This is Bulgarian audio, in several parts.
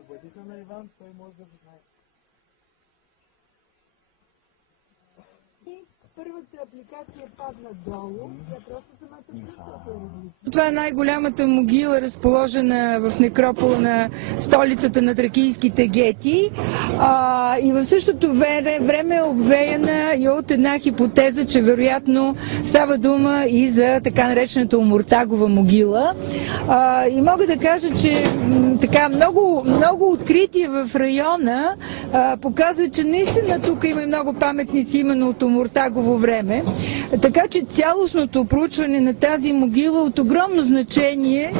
Обади се на Иван, той може да знае. Първата апликация падна долу, тя просто самата структура е различна. Това е най-голямата могила, разположена в некропола на столицата на тракийските гети. И в същото време е обвеяна и от една хипотеза, че вероятно става дума и за така наречената Омуртагова могила. И мога да кажа, че така много открития в района показват, че наистина тук има много паметници именно от Омуртагово време. Така че цялостното проучване на тази могила е от огромно значение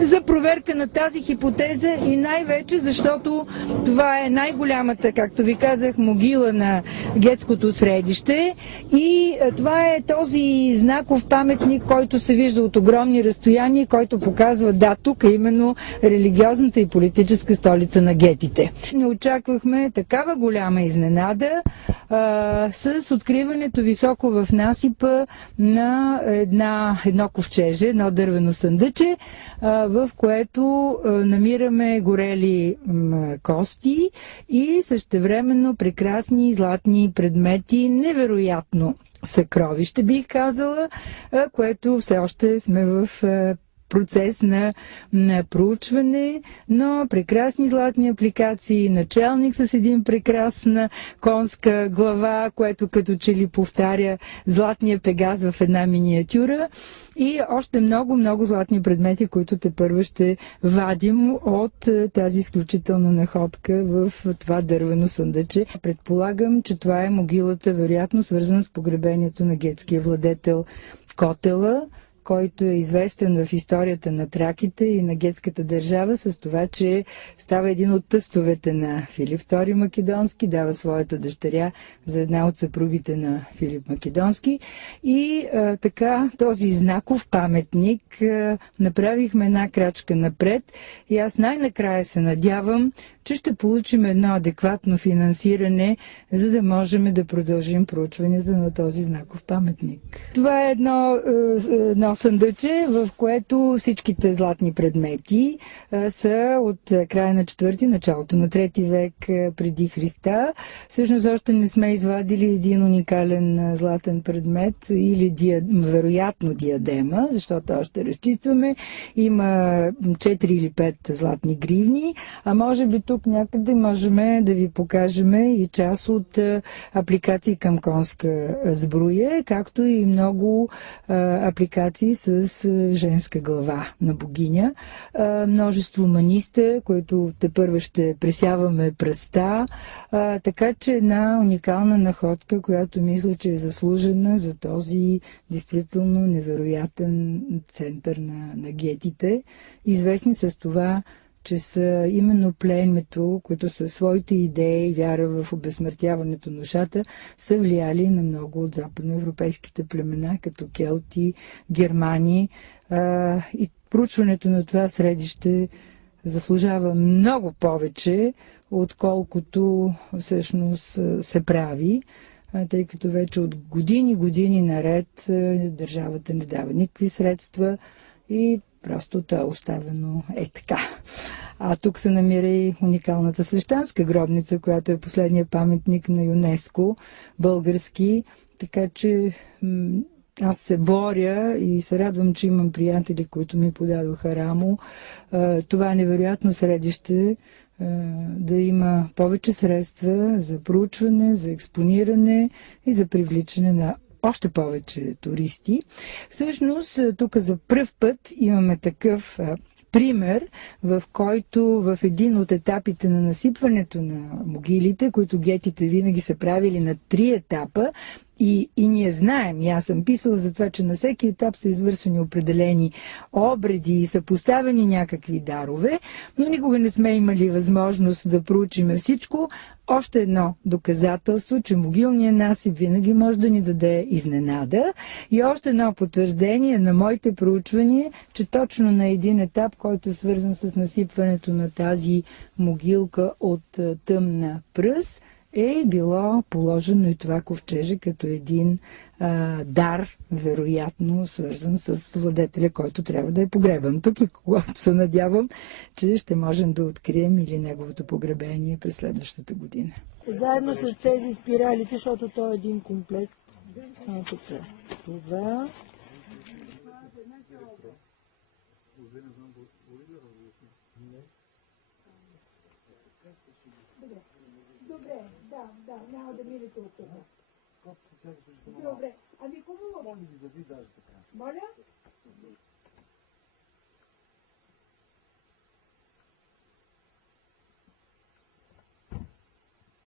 за проверка на тази хипотеза и най-вече защото това е най-голямата, както ви казах, могила на гетското средище и това е този знаков паметник, който се вижда от огромни разстояния, който показва да, тук е именно религиозната и политическа столица на гетите. Не очаквахме такава голяма изненада с откриването високо в насипа на едно ковчеже, едно дървено съндъче, в което намираме горели кости и същевременно прекрасни златни предмети, невероятно съкровище, бих казала, което все още сме в процес на проучване, но прекрасни златни апликации, началник с един прекрасна конска глава, което като че ли повтаря златния пегас в една миниатюра и още много златни предмети, които тепърва ще вадим от тази изключителна находка в това дървено съндъче. Предполагам, че това е могилата, вероятно свързана с погребението на гетския владетел Котела, който е известен в историята на траките и на гетската държава с това, че става един от тъстовете на Филип II Македонски, дава своята дъщеря за една от съпругите на Филип Македонски. И така този знаков паметник направихме една крачка напред и аз най-накрая се надявам, че ще получим едно адекватно финансиране, за да можем да продължим проучванията на този знаков паметник. Това е едно съндъче, в което всичките златни предмети са от края на 4-ти, началото на 3 век преди Христа. Всъщност още не сме извадили един уникален златен предмет или вероятно диадема, защото още разчистваме. Има 4 или 5 златни гривни, а може би тук някъде можем да ви покажем и част от апликации към конска сбруя, както и много апликации с женска глава на богиня. Множество маниста, които тепърва ще пресяваме пръста, така че една уникална находка, която мисля, че е заслужена за този действително невероятен център на гетите, известни с това, че са именно племето, които със своите идеи и вяра в обезсмъртяването на душата, са влияли на много от западноевропейските племена, като келти, германи. И проучването на това средище заслужава много повече, отколкото всъщност се прави, тъй като вече от години наред държавата не дава никакви средства и просто то е оставено така. А тук се намира и уникалната свещанска гробница, която е последния паметник на ЮНЕСКО, български. Така че аз се боря и се радвам, че имам приятели, които ми подадоха рамо. Това е невероятно средище, да има повече средства за проучване, за експониране и за привличане на още повече туристи. Всъщност, тук за пръв път имаме такъв пример, в който в един от етапите на насипването на могилите, които гетите винаги са правили на 3 етапа, и ние знаем, и аз съм писала за това, че на всеки етап са извършвани определени обреди и са поставени някакви дарове, но никога не сме имали възможност да проучим всичко. Още едно доказателство, че могилният насип винаги може да ни даде изненада и още едно потвърждение на моите проучвания, че точно на един етап, който е свързан с насипването на тази могилка от тъмна пръс, е било положено и това ковчеже като един дар, вероятно свързан с владетеля, който трябва да е погребан. Тук и когато се надявам, че ще можем да открием или неговото погребение през следващата година. Заедно с тези спиралите, защото то е един комплект. Това. Добре, да, няма да минете от това. Добре, ами хубаво. Там ги заби даже така. Моля?